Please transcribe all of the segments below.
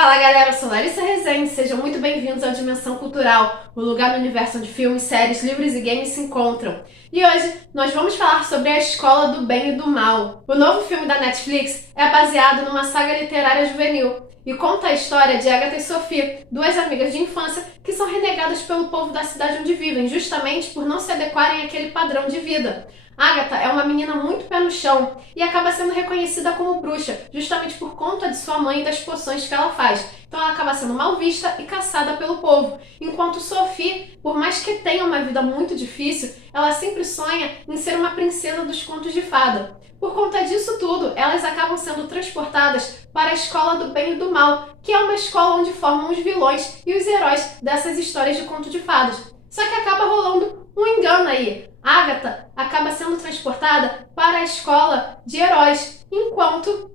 Fala galera, eu sou Larissa Rezende, sejam muito bem-vindos ao Dimensão Cultural, o lugar no universo onde filmes, séries, livros e games se encontram. E hoje nós vamos falar sobre A Escola do Bem e do Mal. O novo filme da Netflix é baseado numa saga literária juvenil e conta a história de Agatha e Sophie, duas amigas de infância que são renegadas pelo povo da cidade onde vivem, justamente por não se adequarem àquele padrão de vida. Agatha é uma menina muito pé no chão e acaba sendo reconhecida como bruxa, justamente por conta de sua mãe e das poções que ela faz. Então ela acaba sendo mal vista e caçada pelo povo. Enquanto Sophie, por mais que tenha uma vida muito difícil, ela sempre sonha em ser uma princesa dos contos de fada. Por conta disso tudo, elas acabam sendo transportadas para a Escola do Bem e do Mal, que é uma escola onde formam os vilões e os heróis dessas histórias de conto de fadas. Só que acaba rolando um engano aí. Agatha acaba sendo transportada para a escola de heróis, enquanto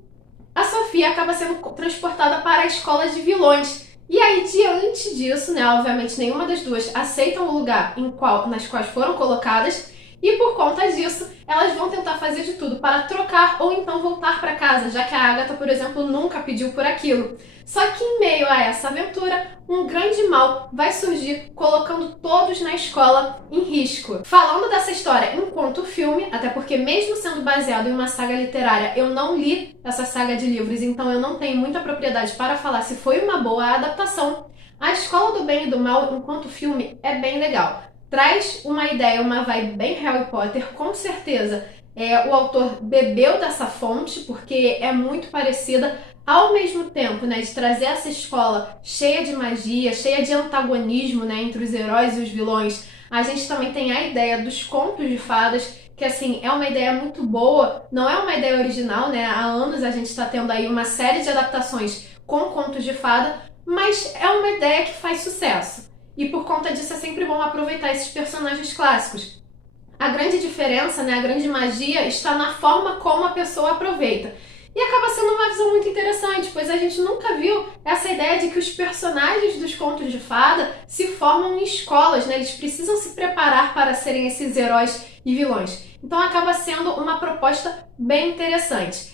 a Sofia acaba sendo transportada para a escola de vilões. E aí, diante disso, né, obviamente nenhuma das duas aceitam o lugar nas quais foram colocadas, e por conta disso, elas vão tentar fazer de tudo para trocar ou então voltar para casa, já que a Agatha, por exemplo, nunca pediu por aquilo. Só que em meio a essa aventura, um grande mal vai surgir, colocando todos na escola em risco. Falando dessa história enquanto filme, até porque mesmo sendo baseado em uma saga literária, eu não li essa saga de livros, então eu não tenho muita propriedade para falar se foi uma boa adaptação. A Escola do Bem e do Mal, enquanto filme, é bem legal. Traz uma ideia, uma vibe bem Harry Potter, com certeza. O autor bebeu dessa fonte, porque é muito parecida, ao mesmo tempo, né, de trazer essa escola cheia de magia, cheia de antagonismo, né, entre os heróis e os vilões. A gente também tem a ideia dos contos de fadas, que assim, é uma ideia muito boa, não é uma ideia original, né? Há anos a gente está tendo aí uma série de adaptações com contos de fada, mas é uma ideia que faz sucesso. E por conta disso é sempre bom aproveitar esses personagens clássicos. A grande diferença, né, a grande magia está na forma como a pessoa aproveita. E acaba sendo uma visão muito interessante, pois a gente nunca viu essa ideia de que os personagens dos contos de fada se formam em escolas, né? Eles precisam se preparar para serem esses heróis e vilões. Então acaba sendo uma proposta bem interessante.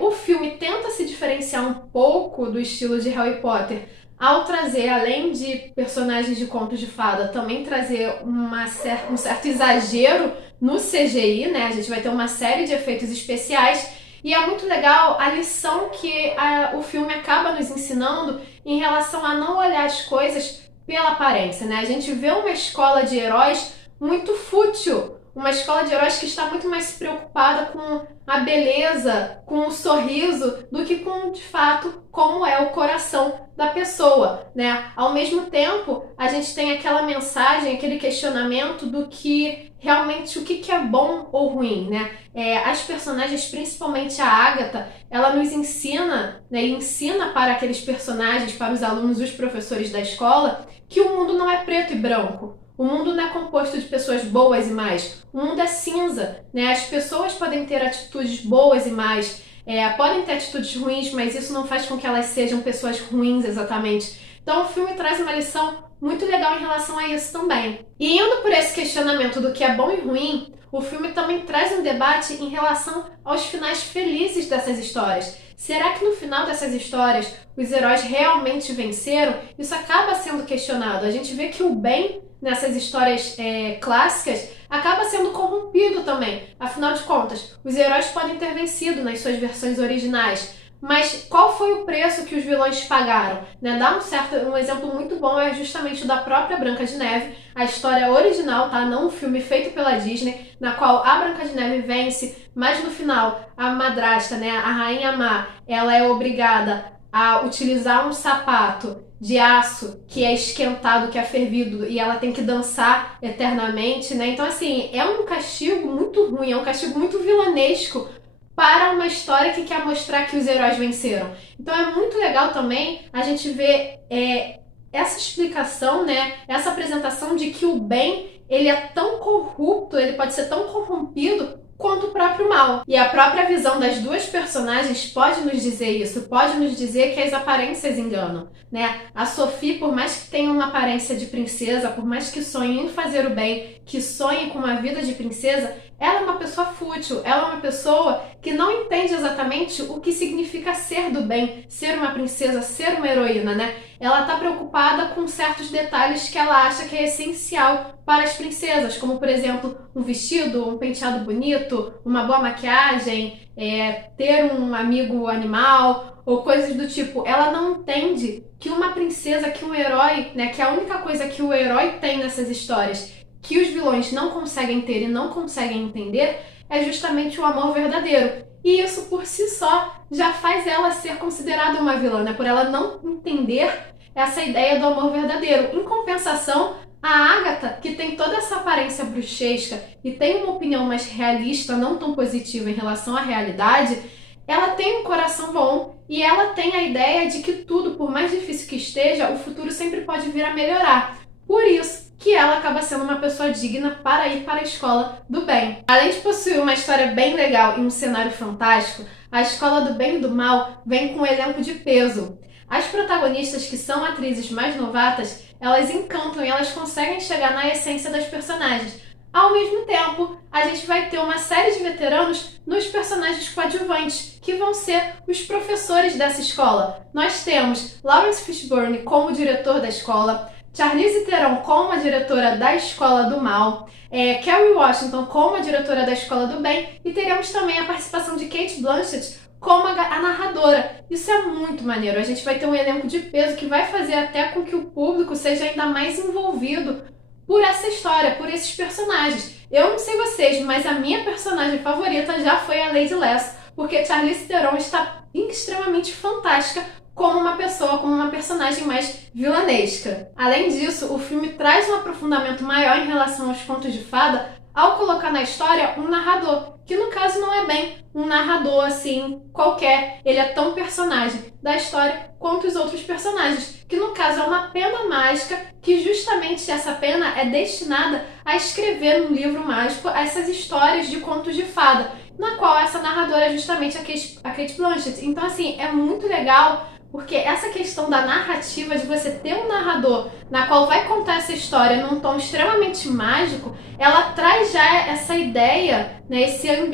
O filme tenta se diferenciar um pouco do estilo de Harry Potter, ao trazer, além de personagens de contos de fada, também trazer um certo exagero no CGI, né? A gente vai ter uma série de efeitos especiais e é muito legal a lição que o filme acaba nos ensinando em relação a não olhar as coisas pela aparência, né? A gente vê uma escola de heróis muito fútil, uma escola de heróis que está muito mais preocupada com a beleza, com o sorriso, do que com, de fato, como é o coração da pessoa, né? Ao mesmo tempo, a gente tem aquela mensagem, aquele questionamento do que realmente o que é bom ou ruim, né? As personagens, principalmente a Agatha, ela nos ensina, né, e ensina para aqueles personagens, para os alunos, os professores da escola, que o mundo não é preto e branco. O mundo não é composto de pessoas boas e más. O mundo é cinza, né? As pessoas podem ter atitudes boas e más, podem ter atitudes ruins, mas isso não faz com que elas sejam pessoas ruins exatamente. Então o filme traz uma lição muito legal em relação a isso também. E indo por esse questionamento do que é bom e ruim, o filme também traz um debate em relação aos finais felizes dessas histórias. Será que no final dessas histórias os heróis realmente venceram? Isso acaba sendo questionado. A gente vê que o bem nessas histórias clássicas acaba ssendo corrompido também. Afinal de contas, os heróis podem ter vencido nas suas versões originais, mas qual foi o preço que os vilões pagaram? Né? Dá um exemplo muito bom é justamente o da própria Branca de Neve, a história original, tá? Não um filme feito pela Disney, na qual a Branca de Neve vence, mas no final a madrasta, né, a Rainha Má, ela é obrigada a utilizar um sapato de aço que é esquentado, que é fervido, e ela tem que dançar eternamente, né? Então, assim, é um castigo muito ruim, é um castigo muito vilanesco para uma história que quer mostrar que os heróis venceram. Então é muito legal também a gente ver essa explicação, né? Essa apresentação de que o bem, ele é tão corrupto, ele pode ser tão corrompido quanto o próprio mal. E a própria visão das duas personagens pode nos dizer isso, pode nos dizer que as aparências enganam, né? A Sophie, por mais que tenha uma aparência de princesa, por mais que sonhe em fazer o bem, que sonhe com uma vida de princesa, ela é uma pessoa fútil, ela é uma pessoa que não entende exatamente o que significa ser do bem, ser uma princesa, ser uma heroína, né? Ela tá preocupada com certos detalhes que ela acha que é essencial para as princesas, como, por exemplo, um vestido, um penteado bonito, uma boa maquiagem, ter um amigo animal ou coisas do tipo. Ela não entende que uma princesa, que um herói, né, que a única coisa que o herói tem nessas histórias que os vilões não conseguem ter e não conseguem entender é justamente o amor verdadeiro. E isso por si só já faz ela ser considerada uma vilã, né? Por ela não entender essa ideia do amor verdadeiro. Em compensação, a Agatha, que tem toda essa aparência bruxesca e tem uma opinião mais realista, não tão positiva em relação à realidade, ela tem um coração bom e ela tem a ideia de que tudo, por mais difícil que esteja, o futuro sempre pode vir a melhorar. Por isso que ela acaba sendo uma pessoa digna para ir para a escola do bem. Além de possuir uma história bem legal e um cenário fantástico, a Escola do Bem e do Mal vem com um elenco de peso. As protagonistas, que são atrizes mais novatas, elas encantam e elas conseguem chegar na essência das personagens. Ao mesmo tempo, a gente vai ter uma série de veteranos nos personagens coadjuvantes, que vão ser os professores dessa escola. Nós temos Lawrence Fishburne como diretor da escola, Charlize Theron como a diretora da Escola do Mal, Kerry Washington como a diretora da Escola do Bem, e teremos também a participação de Cate Blanchett como a narradora. Isso é muito maneiro. A gente vai ter um elenco de peso que vai fazer até com que o público seja ainda mais envolvido por essa história, por esses personagens. Eu não sei vocês, mas a minha personagem favorita já foi a Lady Lass, porque Charlize Theron está extremamente fantástica como uma pessoa, como uma personagem mais vilanesca. Além disso, o filme traz um aprofundamento maior em relação aos contos de fada ao colocar na história um narrador, que no caso não é bem um narrador assim qualquer, ele é tão personagem da história quanto os outros personagens, que no caso é uma pena mágica, que justamente essa pena é destinada a escrever num livro mágico essas histórias de contos de fada, na qual essa narradora é justamente a Cate Blanchett. Então assim, é muito legal, porque essa questão da narrativa, de você ter um narrador na qual vai contar essa história num tom extremamente mágico, ela traz já essa ideia, né,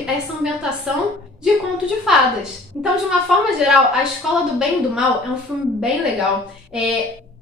essa ambientação de conto de fadas. Então, de uma forma geral, A Escola do Bem e do Mal é um filme bem legal.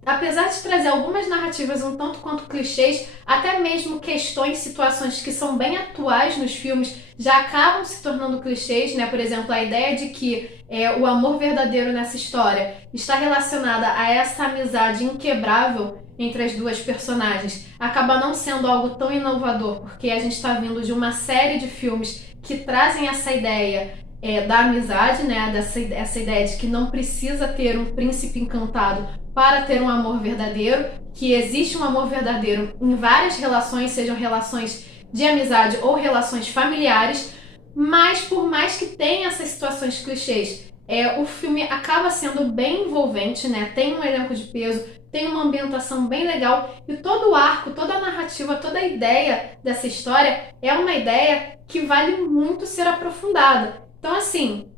Apesar de trazer algumas narrativas um tanto quanto clichês, até mesmo questões, situações que são bem atuais nos filmes já acabam se tornando clichês, né? Por exemplo, a ideia de que o amor verdadeiro nessa história está relacionada a essa amizade inquebrável entre as duas personagens, acaba não sendo algo tão inovador, porque a gente está vindo de uma série de filmes que trazem essa ideia da amizade, né? Essa ideia de que não precisa ter um príncipe encantado para ter um amor verdadeiro, que existe um amor verdadeiro em várias relações, sejam relações de amizade ou relações familiares, mas por mais que tenha essas situações clichês, o filme acaba sendo bem envolvente, né? Tem um elenco de peso, tem uma ambientação bem legal e todo o arco, toda a narrativa, toda a ideia dessa história é uma ideia que vale muito ser aprofundada. Então, assim,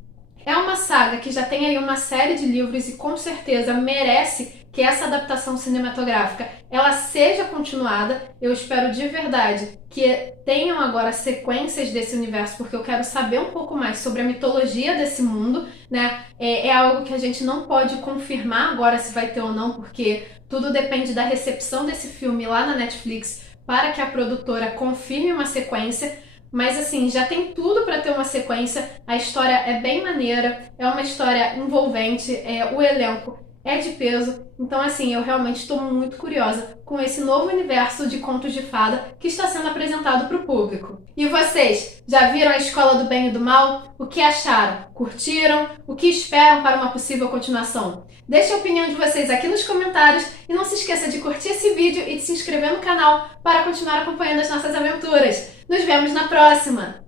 é uma saga que já tem aí uma série de livros e com certeza merece que essa adaptação cinematográfica ela seja continuada. Eu espero de verdade que tenham agora sequências desse universo, porque eu quero saber um pouco mais sobre a mitologia desse mundo, né? É algo que a gente não pode confirmar agora se vai ter ou não, porque tudo depende da recepção desse filme lá na Netflix para que a produtora confirme uma sequência. Mas assim, já tem tudo para ter uma sequência, a história é bem maneira, é uma história envolvente, o elenco é de peso. Então assim, eu realmente estou muito curiosa com esse novo universo de contos de fada que está sendo apresentado para o público. E vocês, já viram A Escola do Bem e do Mal? O que acharam? Curtiram? O que esperam para uma possível continuação? Deixe a opinião de vocês aqui nos comentários e não se esqueça de curtir esse vídeo e de se inscrever no canal para continuar acompanhando as nossas aventuras. Nos vemos na próxima!